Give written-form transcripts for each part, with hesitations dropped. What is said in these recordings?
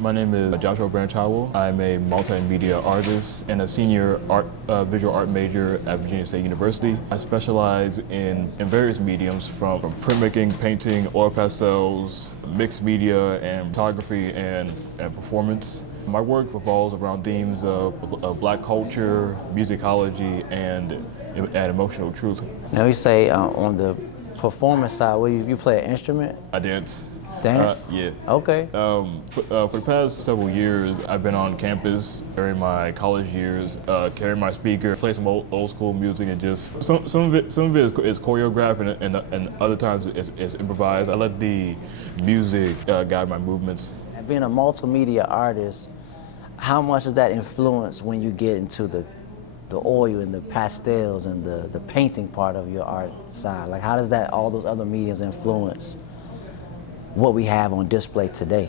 My name is Joshua Branch-Howell. I'm a multimedia artist and a senior visual art major at Virginia State University. I specialize in various mediums from printmaking, painting, oil pastels, mixed media, and photography and performance. My work revolves around themes of Black culture, musicology, and emotional truth. Now you say on the performance side, well, you play an instrument? I dance. Dance? Yeah. Okay. For the past several years, I've been on campus during my college years, carrying my speaker, play some old school music, and just some of it is choreographed, and other times it's improvised. I let the music guide my movements. Being a multimedia artist, how much does that influence when you get into the oil and the pastels and the painting part of your art side? Like, how does that, all those other mediums influence what we have on display today?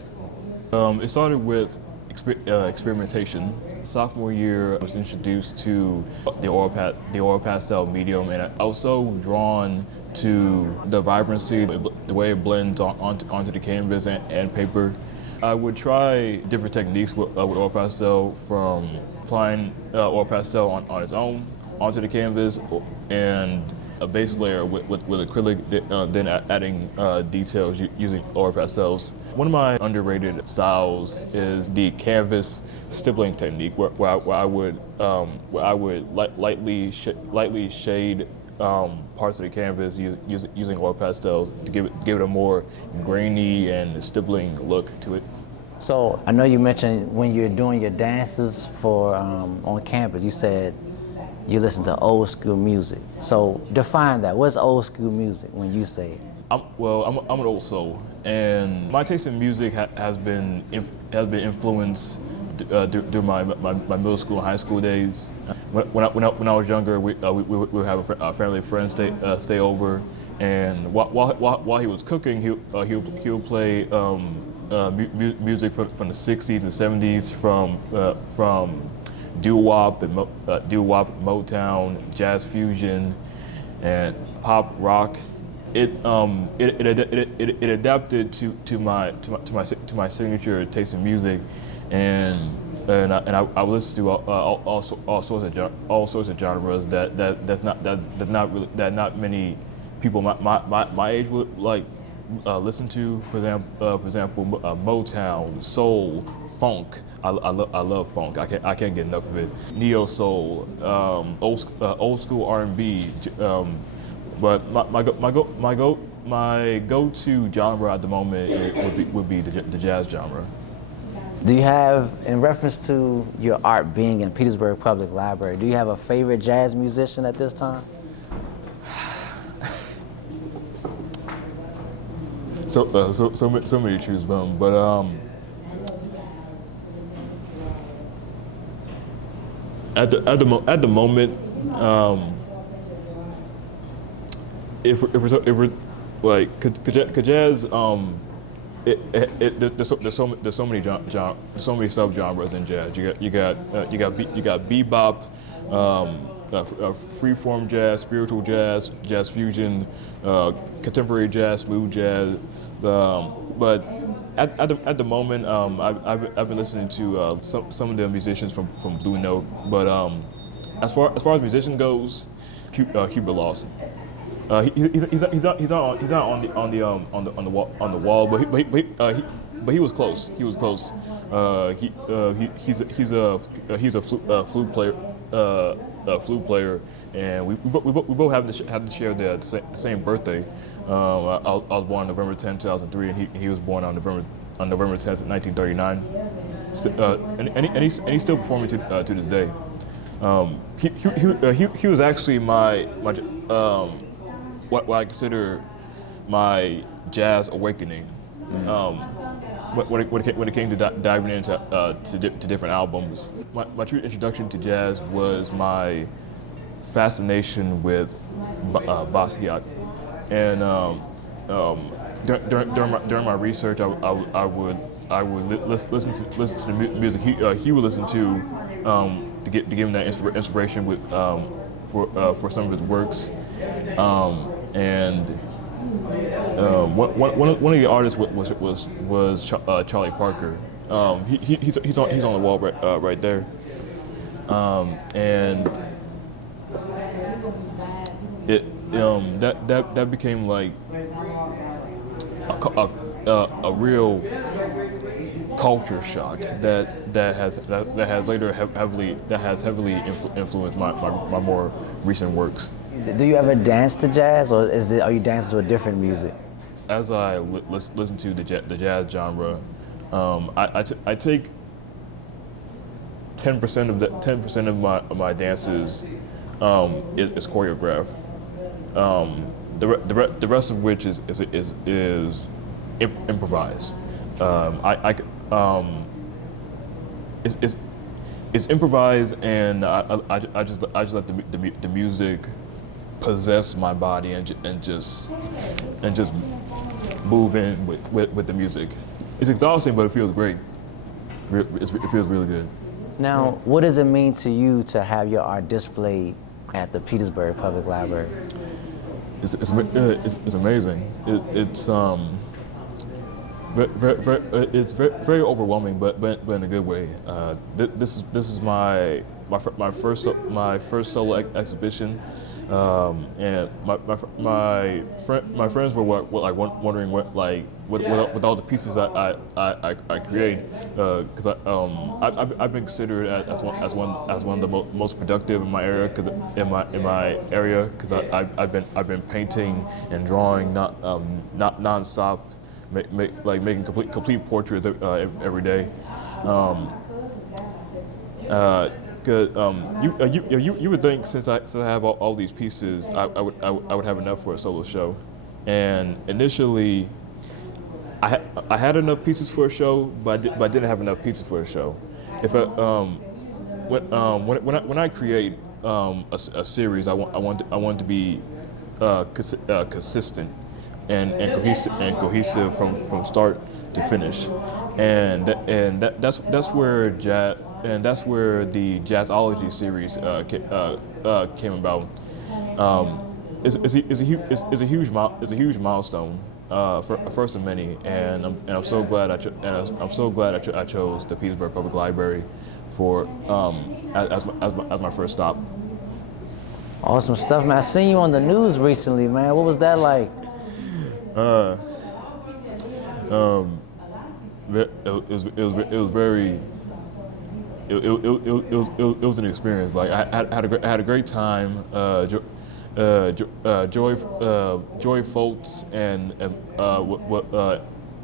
It started with experimentation. Sophomore year, I was introduced to the oil pastel medium, and I was so drawn to the vibrancy, the way it blends onto the canvas and paper. I would try different techniques with oil pastel, from applying oil pastel on its own onto the canvas, and a base layer with acrylic, then adding details using oil pastels. One of my underrated styles is the canvas stippling technique, where I would lightly shade parts of the canvas using oil pastels to give it a more grainy and stippling look to it. So I know you mentioned when you're doing your dances for on campus, you said you listen to old school music. So define that. What's old school music when you say it? I'm an old soul, and my taste in music has been influenced during my middle school and high school days. When I was younger, we would have a family friend stay over, and while he was cooking, he would play music from the '60s and '70s, from doo-wop, Motown, jazz fusion, and pop rock. It adapted to my signature taste in music, and I would listen to all sorts of genres that not many people my age would like listen to. For example, Motown, soul, funk. I love funk. I can't get enough of it. Neo soul, old school R&B. But my go-to genre at the moment would be the jazz genre. Do you have, in reference to your art being in Petersburg Public Library, do you have a favorite jazz musician at this time? So many to choose from, but at the moment, if we're like, could jazz, there's so many subgenres in jazz. You got bebop, freeform jazz, spiritual jazz, jazz fusion, contemporary jazz, smooth jazz. But at the moment, I've been listening to some of the musicians from Blue Note. But as far as musician goes, Hubert Lawson. He's not on the wall, but he was close. He was close. He's a flute player, and we both have to share the same birthday. I was born November 10, 2003, and he was born on November 10th, 1939. And he's still performing to this day. He was actually my what I consider my jazz awakening. When it came to diving into different albums, my true introduction to jazz was my fascination with Basquiat, and during my research, I would listen to the music he would listen to give him that inspiration for some of his works. And one of the artists was Charlie Parker, He's on the wall right there, and that became like a real culture shock that has heavily influenced my more recent works. Do you ever dance to jazz, or are you dancing to a different music? As I listen to the jazz genre, I take 10% of my dances is choreographed. The rest of which is improvised. It's improvised, and I just let the music possess my body and just move in with the music. It's exhausting, but it feels great. It feels really good. Now, what does it mean to you to have your art displayed at the Petersburg Public Library? It's amazing. It's very overwhelming, but in a good way. This is my first solo exhibition, and my friends were wondering with all the pieces I create, because I've been considered as one of the most productive in my area, in my area, because I've been painting and drawing nonstop. Making complete portraits every day. You would think since I have all these pieces, I would have enough for a solo show, and initially I had enough pieces for a show, but I didn't have enough pieces for a show. If when I create a series, I want to be consistent and cohesive from start to finish, and that's where the Jazzology series came about. It's a huge milestone, first of many, and I'm so glad I chose the Petersburg Public Library for as my first stop. Awesome stuff, man. I seen you on the news recently, man. What was that like? It was an experience. Like I had a great time. Joy Foltz and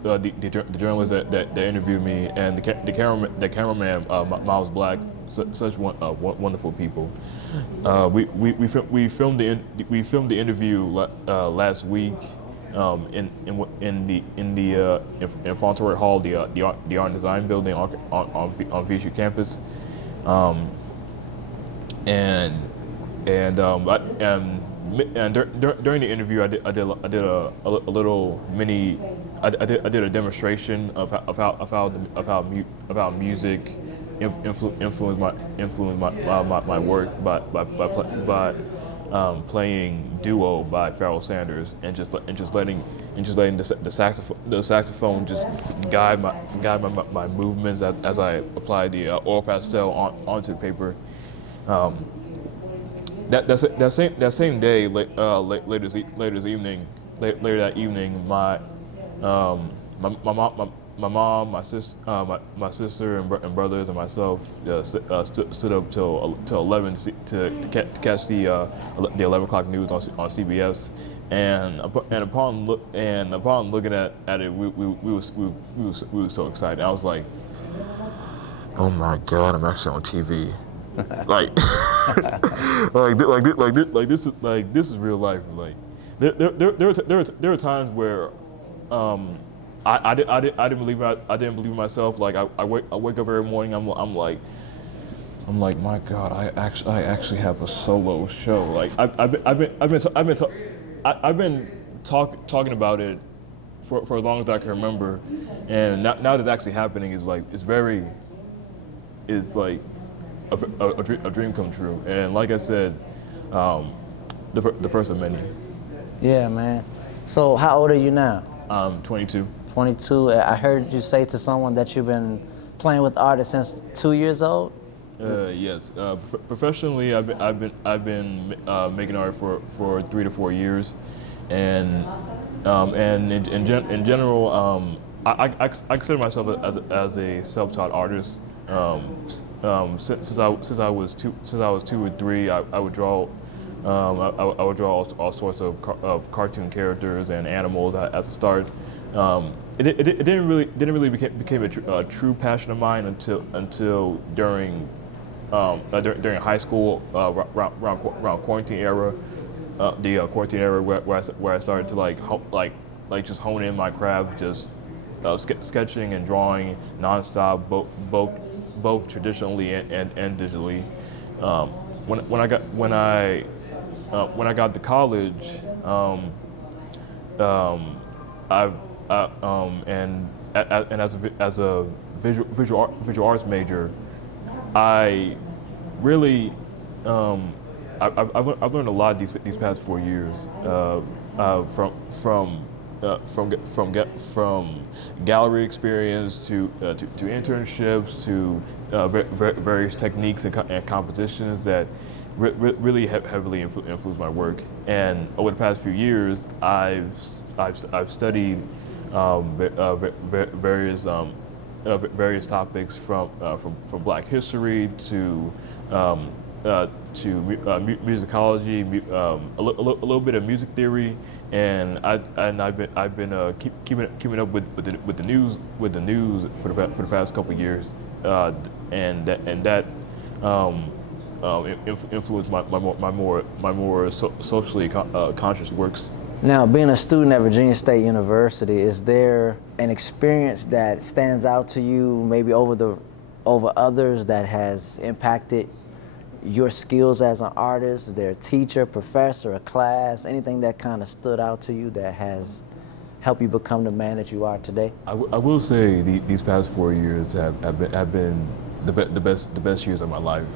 the journalist that interviewed me, and the cameraman Miles Black, such wonderful people. We filmed the interview last week in Fauntleroy Hall, the Art and Design Building on VSU campus, during the interview, I did a little mini. I did a demonstration of how music influenced my work by playing Duo by Pharoah Sanders, and just letting the saxophone just guide my movements as I apply the oil pastel onto the paper. That same day, later that evening, my mom, my sister, and brothers, and myself stood up till 11 to catch the 11 o'clock news on CBS, and upon looking at it, we were so excited. I was like, oh my God, I'm actually on TV. This is real life. Like there are times where I didn't believe myself. Like I wake up every morning. I'm like, my God, I actually have a solo show. Like I've been talking about it for as long as I can remember, and now that it's actually happening is like it's like a dream come true. And like I said, the first of many. Yeah, man. So how old are you now? I'm 22. 22. I heard you say to someone that you've been playing with artists since 2 years old? Yes. Professionally, I've been making art for 3 to 4 years, and in general, I consider myself as a self-taught artist. Since I was two or three, I would draw. I would draw all sorts of cartoon characters and animals as a start. It didn't really became a true passion of mine until during high school, around quarantine era, the quarantine era where I started to like just hone in my craft, just sketching and drawing nonstop, both traditionally and digitally. When I got to college, and as a visual arts major, I really I've learned a lot these past 4 years from gallery experience to internships to various techniques and compositions that really heavily influenced my work. And over the past few years, I've studied various topics from Black history to musicology, a little bit of music theory, and I've been keeping up with the news for the past couple of years, and that influenced my more socially conscious works. Now, being a student at Virginia State University, is there an experience that stands out to you, maybe over others, that has impacted your skills as an artist? Is there a teacher, professor, a class, anything that kind of stood out to you that has helped you become the man that you are today? I will say these past 4 years have been the best years of my life.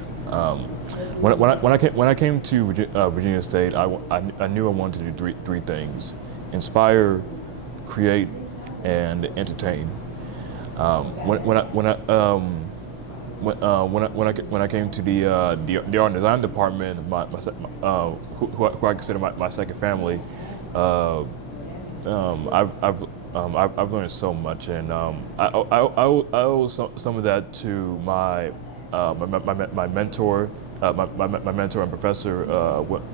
When I came to Virginia State, I knew I wanted to do three things: inspire, create, and entertain. When I came to the art and design department, who I consider my second family, I've learned so much, and I owe some of that to my mentor, my mentor and professor,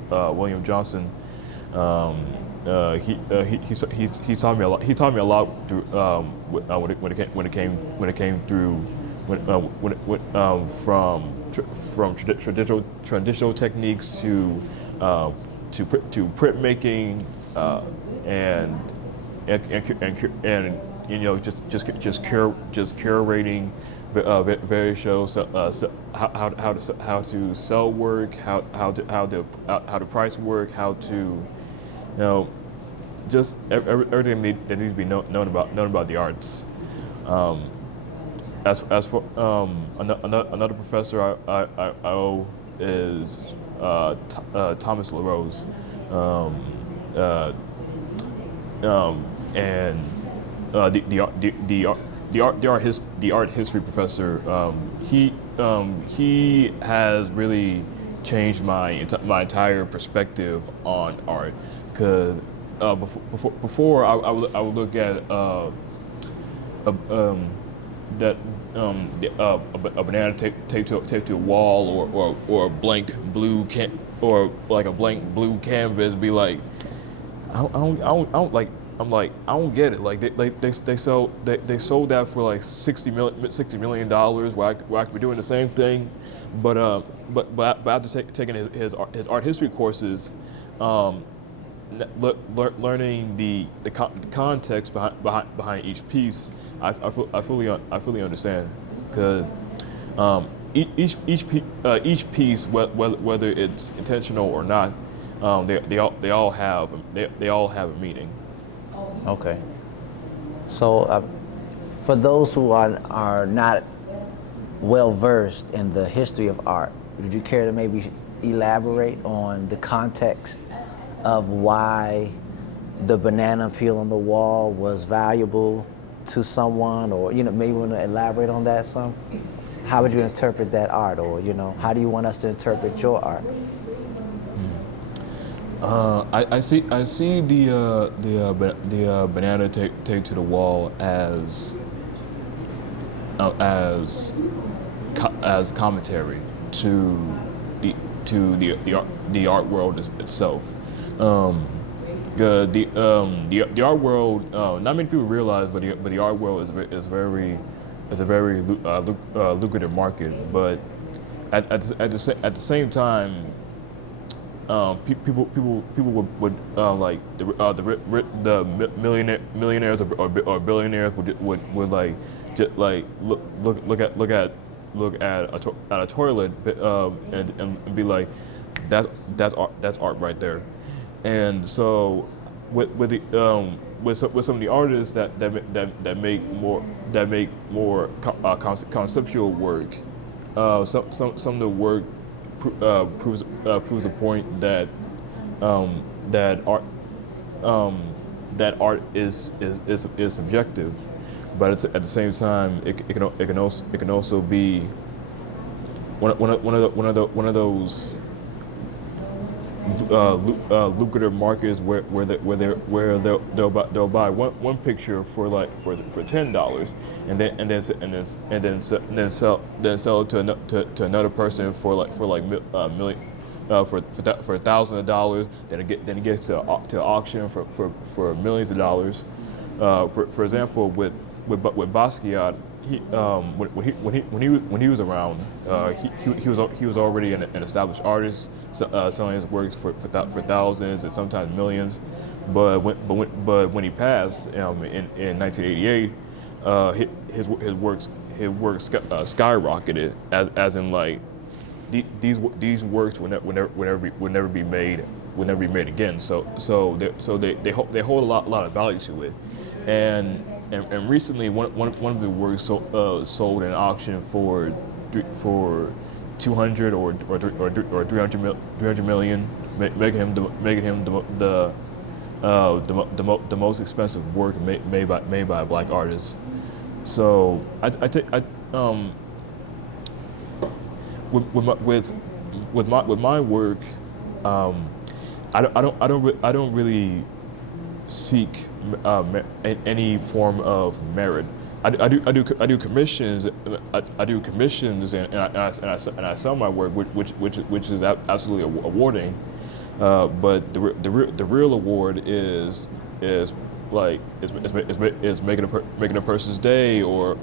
William Johnson. He taught me a lot. He taught me a lot through, when it came through from traditional techniques to printmaking and just curating various shows, how to sell work, how to price work, how to just everything that needs to be known about the arts. As for another professor I owe is Thomas LaRose, and the art history professor. He has really changed my entire perspective on art. Because before I would look at a banana taped to a wall or a blank blue a blank blue canvas, be like, I don't get it. Like they sold that for like $60 million, where I could be doing the same thing, but after taking his art history courses, learning the context behind each piece, I fully understand, because each piece, whether it's intentional or not, they all have a meaning. Okay. So, for those who are not well versed in the history of art, would you care to maybe elaborate on the context of why the banana peel on the wall was valuable to someone, or maybe want to elaborate on that some? How would you interpret that art, or how do you want us to interpret your art? I see the banana taped to the wall as commentary to the art world itself. The art world, not many people realize, but the art world is a very lucrative market. But at the same time, people would like the millionaires or billionaires would like just like look at a toilet and be like, that's art right there. And so with some of the artists that make more conceptual work, some of the work proves the point that art is subjective, but at the same time it can also be one of those lucrative markets where they'll buy one picture for $10, and then sell it to another person for $1,000. Then it gets to auction for millions of dollars. For example, with Basquiat, when he was around, he was already an established artist, selling his works for thousands and sometimes millions. But when he passed in 1988, his works skyrocketed, as in like these works would never be made again. So they hold a lot of value to it, and recently one of the works sold in auction for 200 or 300 million, making him the most expensive work made by a black artist. So with my work, I don't really seek any form of merit. I do commissions. I do commissions, and I sell my work, which is absolutely awarding. But the real award is making a person's day or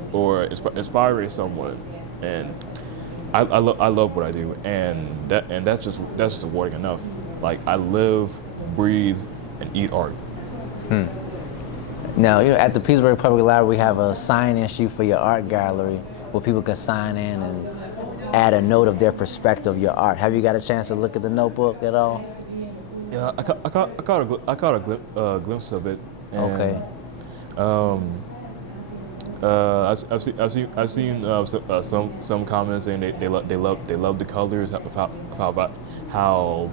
inspiring someone, and I love what I do, and that's just rewarding enough. Like, I live, breathe, and eat art. Now, at the Petersburg Public Library, we have a sign-in sheet for your art gallery where people can sign in and add a note of their perspective of your art. Have you got a chance to look at the notebook at all? Yeah, I caught a glimpse of it. Okay. I've seen some comments saying they love the colors, how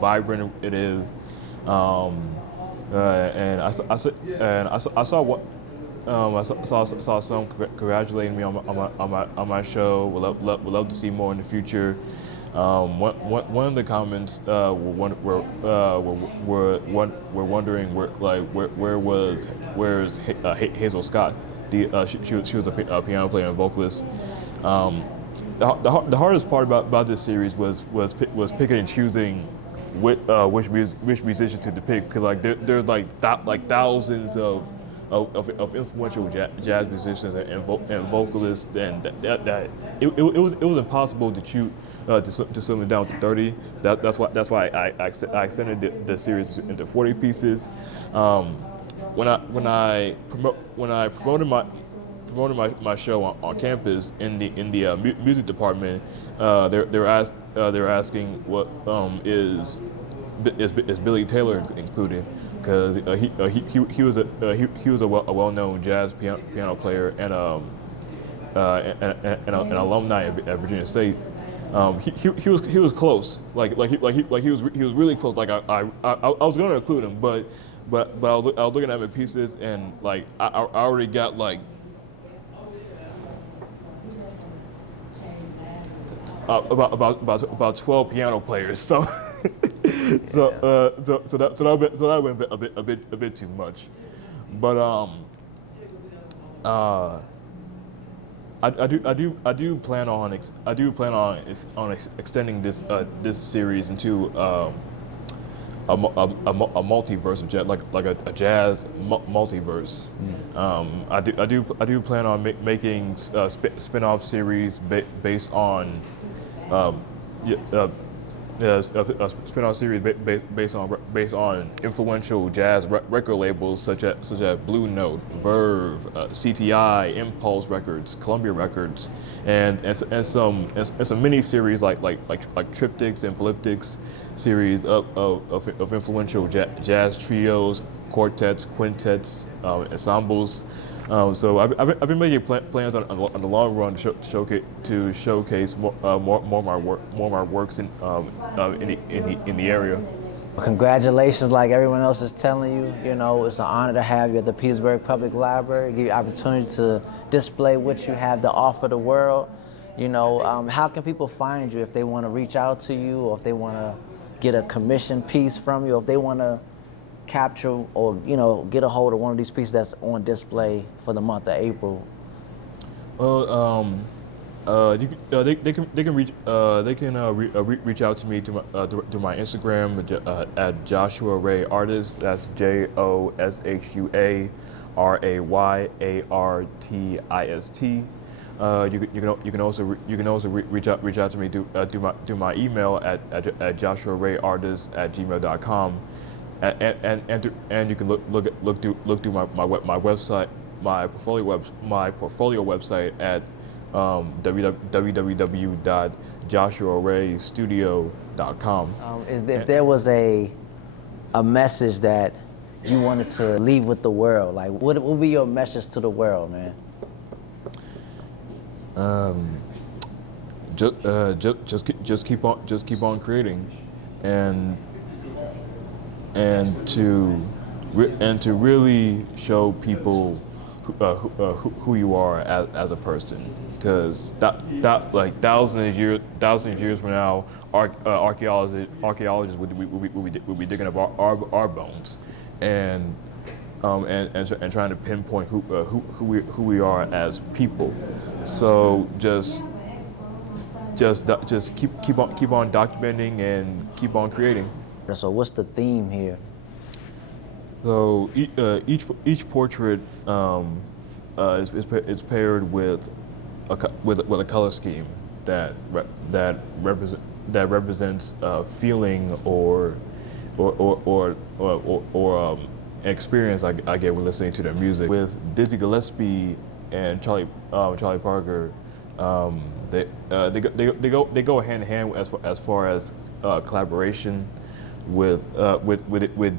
vibrant it is. And I saw some congratulating me on my show. Would love to see more in the future. One of the comments were wondering where's Hazel Scott? She was a piano player and vocalist. The hardest part about this series was picking and choosing which musician to depict, because there's thousands of influential jazz musicians and vocalists, and it was impossible to choose to slim it down to 30. That's why I extended the series into 40 pieces. When I promoted my show on campus in the music department, they were asking what is Billy Taylor included, because he was a well-known jazz piano player and an alumni at Virginia State. He was close, like he was really close. Like I was going to include him, but I was looking at my pieces, and like I already got like about 12 piano players. So that went a bit too much. But I do plan on extending this series into a multiverse of jazz, like a jazz multiverse. I do plan on making spin-off series based on a spin-off series based on influential jazz record labels such as Blue Note, Verve, CTI, Impulse Records, Columbia Records, and some mini series like triptychs and polyptychs series of influential jazz trios, quartets, quintets, ensembles. So I've been making plans on the long run to showcase more of my works in the area. Congratulations, like everyone else is telling you. You know, it's an honor to have you at the Petersburg Public Library, give you opportunity to display what you have to offer the world. You know, how can people find you if they want to reach out to you, or if they want to get a commission piece from you, or if they want to capture or, you know, get a hold of one of these pieces that's on display for the month of April? Well, they can reach out to me through my Instagram at Joshua Ray Artist. That's JOSHUA RAYARTIST. You can also reach out to me through my email at joshuarayartist@gmail.com. And you can look through my website, my portfolio website at www.joshuaraystudio.com. If there was a message that you wanted to leave with the world, like what would be your message to the world, man? Just keep on creating, and to really show people who you are as a person, because that like thousands of years from now, archaeologists would be digging up our bones, and trying to pinpoint who we are as people. So just keep on documenting and keep on creating. So what's the theme here? So each portrait is paired with a color scheme that represents feeling or experience I get when listening to their music. With Dizzy Gillespie and Charlie Parker, they go hand in hand as far as collaboration. With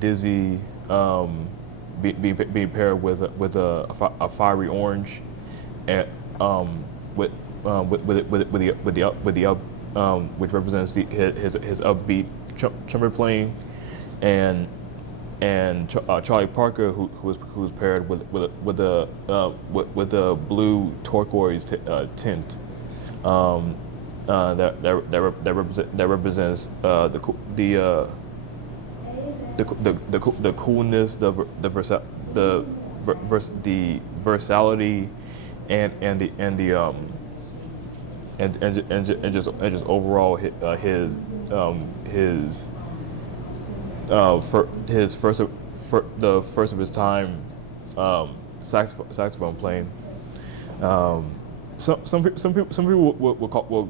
Dizzy being paired with a fiery orange, and with the up which represents his upbeat trumpet playing, and Charlie Parker who was paired with a blue turquoise tint that represents the coolness, the versatility, and just overall his the first of his time saxophone playing. Some people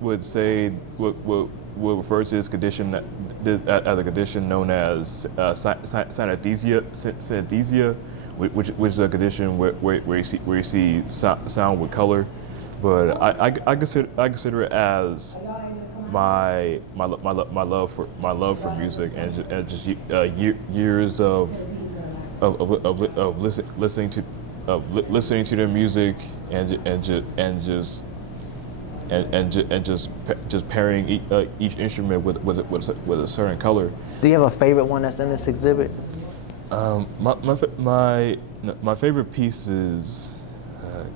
would say would refer to this condition as a condition known as synesthesia, which is a condition where you see sound with color. But I consider it as my love for music, and just years of listening to their music, and just pairing each instrument with a certain color. Do you have a favorite one that's in this exhibit? My favorite pieces,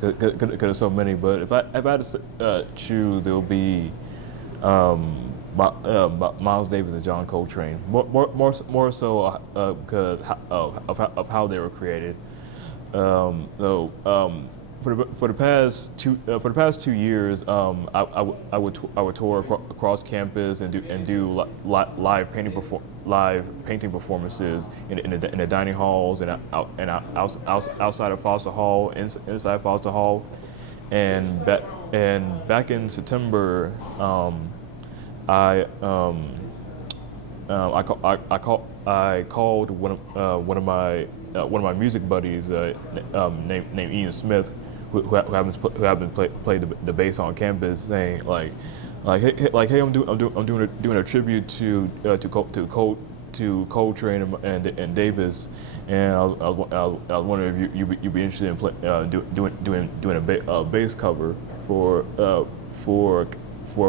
there's so many, but if I had to choose, there will be Miles Davis and John Coltrane. More so because of how they were created. So for the past 2 years, I would tour across campus and do live painting performances in the dining halls and outside of Foster Hall, inside Foster Hall, and back in September, I called one of my music buddies named Ian Smith, who happens to play the bass on campus, saying hey, I'm doing a tribute to Coltrane and Davis, and I was wondering if you'd be interested in doing a bass cover for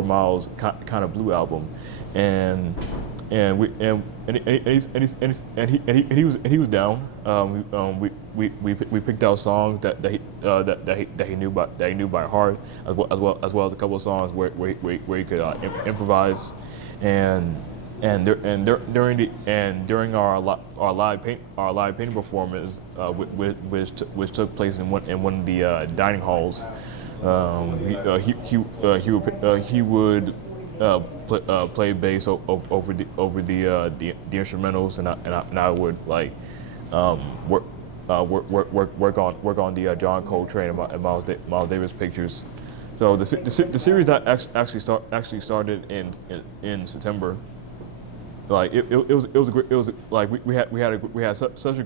Miles' Kind of Blue album, and he was down. We picked out songs that he knew by heart, as well as a couple of songs where he could improvise, and during our live painting performance, which took place in one of the dining halls. He would play bass over the instrumentals, and I would work on the John Coltrane and Miles Davis pictures. So the series that actually started in September. It was like we had such a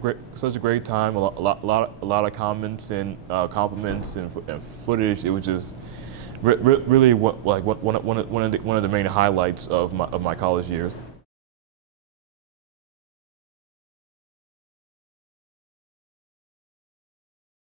great time. A lot of comments and compliments and footage. It was just really one of the main highlights of my college years.